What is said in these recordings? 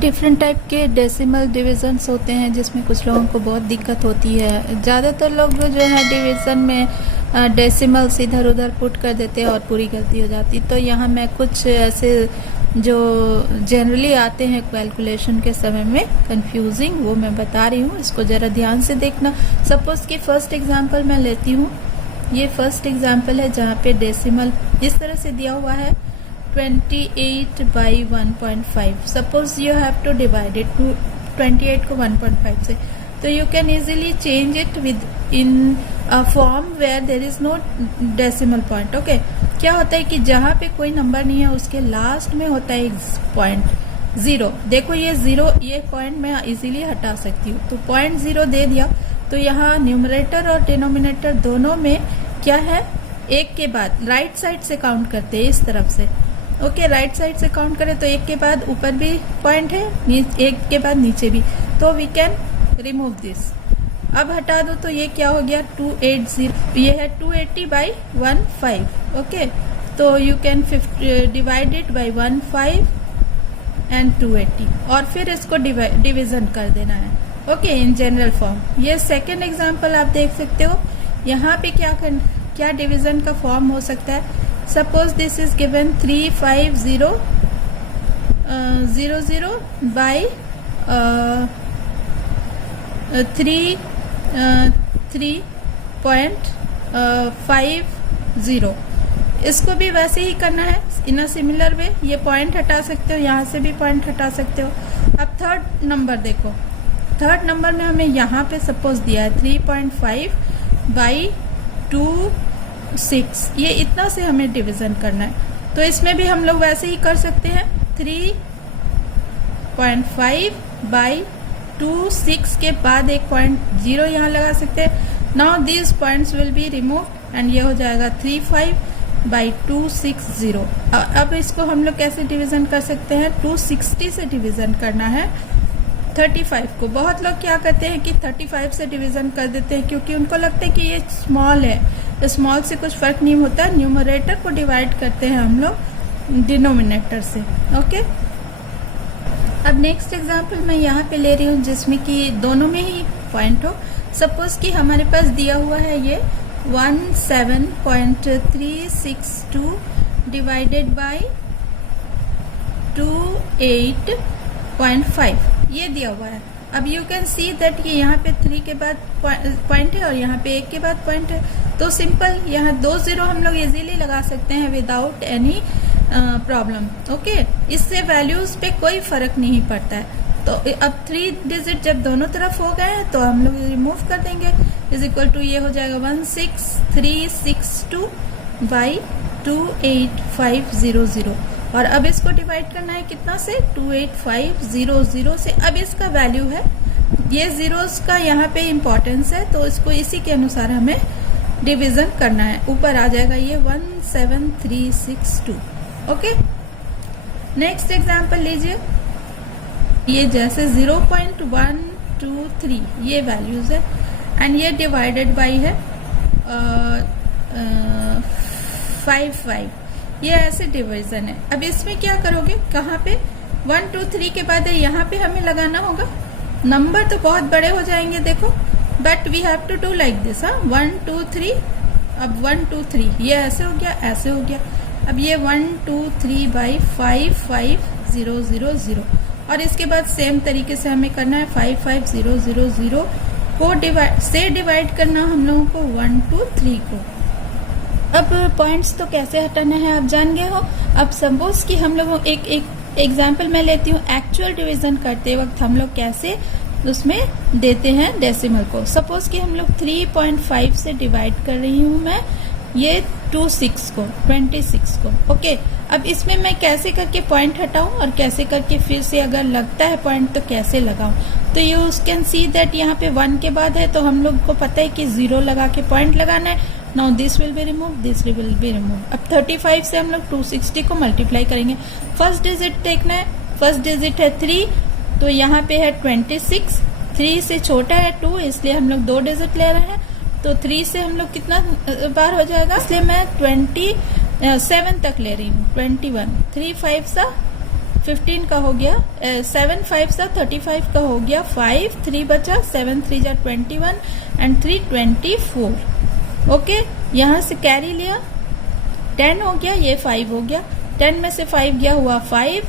Different type के decimal divisions होते हैं जिसमें कुछ लोगों को बहुत दिक्कत होती है। ज़्यादातर लोग जो है डिवीज़न में डेसिमल्स इधर उधर पुट कर देते हैं और पूरी गलती हो जाती। तो यहाँ मैं कुछ ऐसे जो जनरली आते हैं कैलकुलेशन के समय में कंफ्यूजिंग, वो मैं बता रही हूँ, इसको ज़रा ध्यान से देखना। सपोज़ कि फर्स्ट एग्जांपल मैं लेती हूँ। ये फर्स्ट एग्जांपल है जहाँ पे डेसिमल इस तरह से दिया हुआ है 28 by 1.5. Suppose you have to divide it to 28 को 1.5 से, तो you can easily change it with in a form where there is no decimal point. Okay, क्या होता है कि जहाँ पे कोई नंबर नहीं है उसके लास्ट में होता है एक पॉइंट जीरो। देखो ये जीरो, ये पॉइंट मैं इजीली हटा सकती हूँ। तो पॉइंट जीरो दे दिया, तो यहाँ न्यूमरेटर और डिनोमिनेटर दोनों में क्या है, एक के बाद राइट साइड से काउंट करते हैं इस तरफ से। ओके, राइट साइड से काउंट करें तो एक के बाद ऊपर भी पॉइंट है, एक के बाद नीचे भी, तो वी कैन रिमूव दिस। अब हटा दो तो ये क्या हो गया 280, ये है 280 by 1.5। ओके, तो you can divide it by 1.5 and 280 और फिर इसको डिवीजन कर देना है। Okay, in general form. ये सेकेंड एग्जाम्पल आप देख सकते हो। यहाँ पे क्या डिवीजन का फॉर्म हो सकता है। Suppose this is given 35000 by 3.50। इसको भी वैसे ही करना है इन अ सिमिलर वे। ये पॉइंट हटा सकते हो, यहाँ से भी पॉइंट हटा सकते हो। अब थर्ड नंबर देखो, थर्ड नंबर में हमें यहाँ पे सपोज दिया है 3.5 by 2.6, ये इतना से हमें डिवीजन करना है। तो इसमें भी हम लोग वैसे ही कर सकते हैं 3.5 by 2.6 के बाद एक पॉइंट जीरो यहाँ लगा सकते हैं। Now these points will be remove and ये हो जाएगा 35 by 260। अब इसको हम लोग कैसे डिवीजन कर सकते हैं, 260 से डिवीजन करना है 35 को। बहुत लोग क्या करते हैं कि 35 से डिवीजन कर देते हैं क्योंकि उनको लगता है कि ये स्मॉल है, तो स्मॉल से कुछ फर्क नहीं होता। न्यूमरेटर को डिवाइड करते हैं हम लोग डिनोमिनेटर से। ओके, अब नेक्स्ट एग्जांपल मैं यहाँ पे ले रही हूँ जिसमें कि दोनों में ही पॉइंट हो। सपोज कि हमारे पास दिया हुआ है ये 17.362 डिवाइडेड बाय 28.5, ये दिया हुआ है। अब यू कैन सी दैट ये यहाँ पे 3 के बाद पॉइंट है और यहाँ पे 1 के बाद पॉइंट है। तो सिंपल यहाँ 2 जीरो हम लोग इजीली लगा सकते हैं विदाउट एनी प्रॉब्लम। ओके, इससे वैल्यूज पे कोई फर्क नहीं पड़ता है। तो अब 3 डिजिट जब दोनों तरफ हो गए हैं तो हम लोग रिमूव कर देंगे। इज इक्वल टू ये हो जाएगा 16362 बाई 28500। और अब इसको डिवाइड करना है कितना से, 28500 से। अब इसका वैल्यू है, ये जीरोस का यहाँ पे इम्पोर्टेंस है तो इसको इसी के अनुसार हमें डिवीजन करना है। ऊपर आ जाएगा ये 17362। ओके, नेक्स्ट एग्जांपल लीजिए। ये जैसे 0.123 ये वैल्यूज है एंड ये डिवाइडेड बाई है 55, ये ऐसे डिवीजन है। अब इसमें क्या करोगे, कहाँ पे 1 2 3 के बाद यहाँ पे हमें लगाना होगा। नंबर तो बहुत बड़े हो जाएंगे देखो, but we have to do like this. 1 2 3, अब 1 2 3 ये ऐसे हो गया, ऐसे हो गया। अब ये 1 2 3 बाई 55000 और इसके बाद सेम तरीके से हमें करना है 55000 को डिवाइड करना हम लोगों को 1 2 3 को। अब पॉइंट्स तो कैसे हटाना है आप जान गए हो। अब सपोज कि हम लोग एक एग्जाम्पल मैं लेती हूँ। एक्चुअल डिवीजन करते वक्त हम लोग कैसे उसमें देते हैं डेसिमल को। सपोज कि हम लोग 3.5 से डिवाइड कर रही हूँ मैं ये 26 को। ओके, अब इसमें मैं कैसे करके पॉइंट हटाऊं और कैसे करके फिर से अगर लगता है पॉइंट तो कैसे लगाऊं। तो यू कैन सी दैट यहाँ पे 1 के बाद है तो हम लोग को पता है कि 0 लगा के पॉइंट लगाना है। Now this will be remove, this will be remove. अब 35 से हम लोग 260 को मल्टीप्लाई करेंगे। फर्स्ट डिजिट देखना है, फर्स्ट डिजिट है 3 तो यहाँ पे है 26। 3 से छोटा है 2 इसलिए हम लोग 2 डिजिट ले रहे हैं। तो 3 से हम लोग कितना बार हो जाएगा, इसलिए मैं 27 तक ले रही हूँ। 21, 3 5 सा 15 का हो गया, 7 5 सा 35 का हो गया, 5 3 बचा, 7 3 जा 21 एंड 3 24। ओके, यहाँ से कैरी लिया, 10 हो गया, ये 5 हो गया, 10 में से 5 गया हुआ 5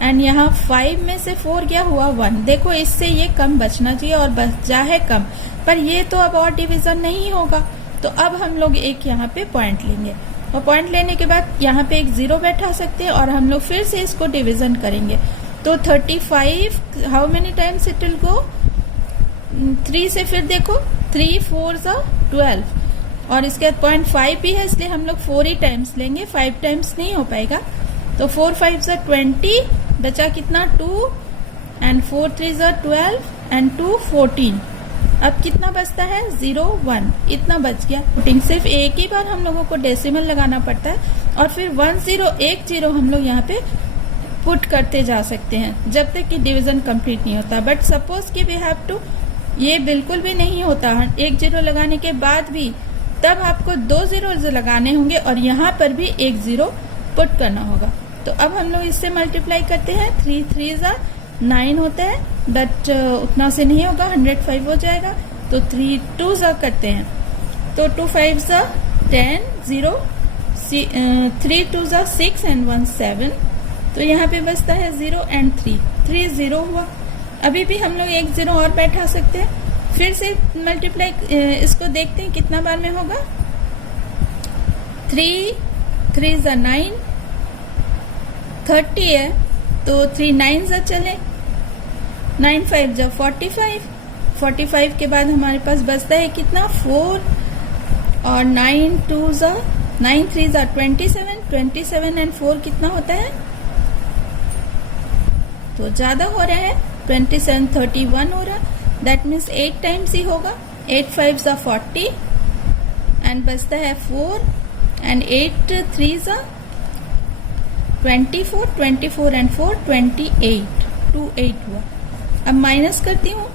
एंड यहाँ 5 में से 4 गया हुआ 1। देखो इससे ये कम बचना चाहिए और बचा है कम, पर ये तो अब और डिवीजन नहीं होगा। तो अब हम लोग एक यहाँ पे पॉइंट लेंगे और पॉइंट लेने के बाद यहाँ पे एक 0 बैठा सकते हैं और हम लोग फिर से इसको डिवीजन करेंगे। तो 35 how many times it will go, 3 से फिर देखो 3 4 सा 12 और इसके बाद 0.5 भी है, इसलिए हम लोग 4 ही टाइम्स लेंगे, 5 टाइम्स नहीं हो पाएगा। तो 4 5 सा 20, बचा कितना 2 एंड 4 3 सा 12 एंड 2 14। अब कितना बचता है 0 1, इतना बच गया। पुटिंग सिर्फ एक ही बार हम लोगों को डेसिमल लगाना पड़ता है और फिर 1 0 1 0 हम लोग यहाँ पे पुट करते जा सकते हैं जब तक कि डिवीजन कंप्लीट नहीं होता। बट सपोज कि वी हैव टू, ये बिल्कुल भी नहीं होता, 1 0 लगाने के बाद भी तब आपको 2 0 लगाने होंगे और यहाँ पर भी 1 0 पुट करना होगा। तो अब हम लोग इससे मल्टीप्लाई करते हैं, 3 3 ज़ा 9 होता है, बट उतना से नहीं होगा, 105 हो जाएगा। तो 3 2 ज़ा करते हैं, तो 2 5 ज़ा 10 0, 3 2 ज़ा 6 एंड 1 7। तो यहाँ पे बचता है 0 एंड 3 0 हुआ। अभी भी हम लोग 1 0 और बैठा सकते हैं, फिर से मल्टीप्लाई इसको देखते हैं कितना बार में होगा। 3 3 ज़ा 9, 30 है तो 3 9 ज़ा चले, 9 5 ज़ा 45, 45 के बाद हमारे पास बचता है कितना 4 और 9 2 ज़ा 9 3 ज़ा 27, 27 एंड 4 कितना होता है, तो ज्यादा हो रहा है, 27 31 हो रहा है, दैट मीन्स 8 टाइम्स ही होगा। 8 5 ज़ा 40 एंड बचता है 4 एंड 8 3 ज़ा 24, 24 एंड 4 28, 28 हुआ। अब माइनस करती हूँ,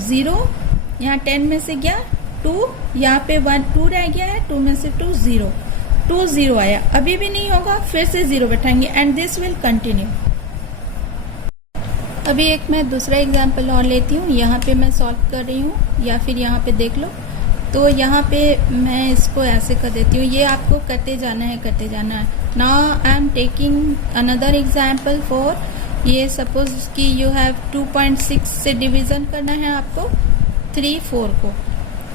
0 यहाँ 10 में से गया 2, यहाँ पे 1 2 रह गया है, 2 में से 2 0, 2 0 आया। अभी भी नहीं होगा, फिर से 0 बैठाएंगे एंड दिस विल कंटिन्यू। अभी एक मैं दूसरा एग्जाम्पल और लेती हूँ, यहाँ पे मैं सॉल्व कर रही हूँ या फिर यहाँ पे देख लो। तो यहाँ पे मैं इसको ऐसे कर देती हूँ, ये आपको करते जाना है करते जाना है। Now I am taking another example for, ये सपोज कि यू हैव 2.6 से डिवीजन करना है आपको 3 4 को।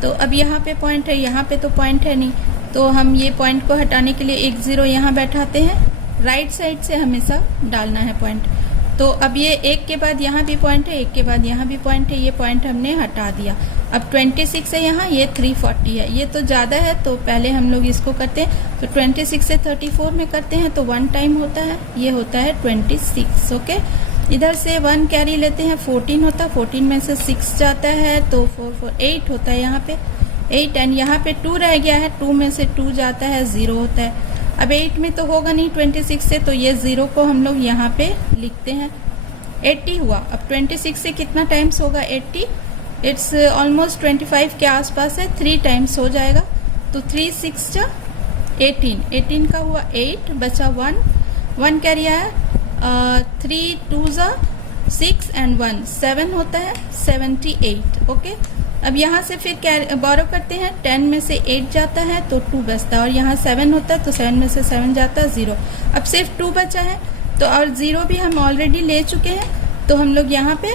तो अब यहाँ पे पॉइंट है, यहाँ पे तो पॉइंट है नहीं, तो हम ये पॉइंट को हटाने के लिए 1 0 यहाँ बैठाते हैं, राइट साइड से हमेशा डालना है पॉइंट। तो अब ये एक के बाद यहाँ भी पॉइंट है, एक के बाद यहाँ भी पॉइंट है, ये पॉइंट हमने हटा दिया। अब 26 है यहाँ, ये 340 है, ये तो ज्यादा है, तो पहले हम लोग इसको करते हैं। तो 26 से 34 में करते हैं तो 1 टाइम होता है, ये होता है 26। ओके, इधर से 1 कैरी लेते हैं, 14 होता है, 14 में से 6 जाता है तो 4 4 8 होता है, यहाँ पे 8 एंड यहाँ पे 2 रह गया है, 2 में से 2 जाता है 0 होता है। अब 8 में तो होगा नहीं 26 से, तो ये 0 को हम लोग यहाँ पे लिखते हैं। 80 हुआ। अब 26 से कितना टाइम्स होगा 80, इट्स ऑलमोस्ट 25 के आसपास है, 3 टाइम्स हो जाएगा। तो 3 6 जा 18, 18 का हुआ 8, बचा 1 कैरी आया, 3 2 जा 6 एंड 1 7 होता है 78। ओके, अब यहाँ से फिर बोरो करते हैं, 10 में से 8 जाता है तो 2 बचता है और यहाँ 7 होता है तो 7 में से 7 जाता है 0। अब सिर्फ 2 बचा है, तो और 0 भी हम ऑलरेडी ले चुके हैं, तो हम लोग यहाँ पे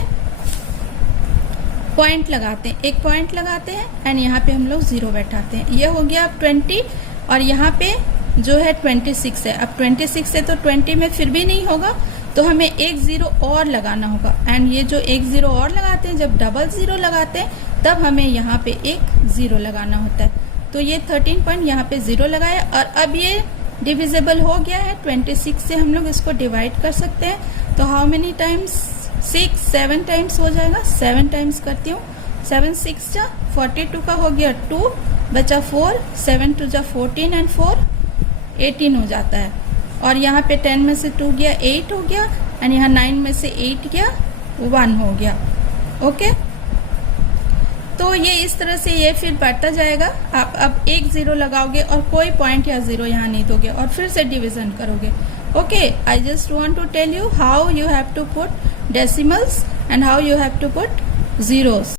पॉइंट लगाते हैं, एक पॉइंट लगाते हैं एंड यहाँ पे हम लोग 0 बैठाते हैं। ये हो गया अब 20 और यहाँ पे जो है 26 है। अब 26 से तो 20 में फिर भी नहीं होगा, तो हमें एक 0 और लगाना होगा एंड ये जो एक 0 और लगाते हैं, जब डबल 0 लगाते हैं तब हमें यहाँ पे एक 0 लगाना होता है। तो ये 13 पॉइंट यहाँ पे 0 लगाया और अब ये डिविजिबल हो गया है। 26 से हम लोग इसको डिवाइड कर सकते हैं, तो हाउ मेनी टाइम्स 6 7 टाइम्स हो जाएगा। 7 टाइम्स करती हूँ, 7 6 जा 42 का हो गया 2, बचा 4, 7 2 जा 14 एंड 4 18 हो जाता है। और यहाँ पे 10 में से 2 गया 8 हो गया एंड यहाँ 9 में से 8 गया 1 हो गया। ओके, तो ये इस तरह से ये फिर बढ़ता जाएगा। आप अब एक 0 लगाओगे और कोई पॉइंट या 0 यहाँ नहीं दोगे और फिर से डिवीजन करोगे Okay, I just want to tell you how you have to put decimals and how you have to put zeros.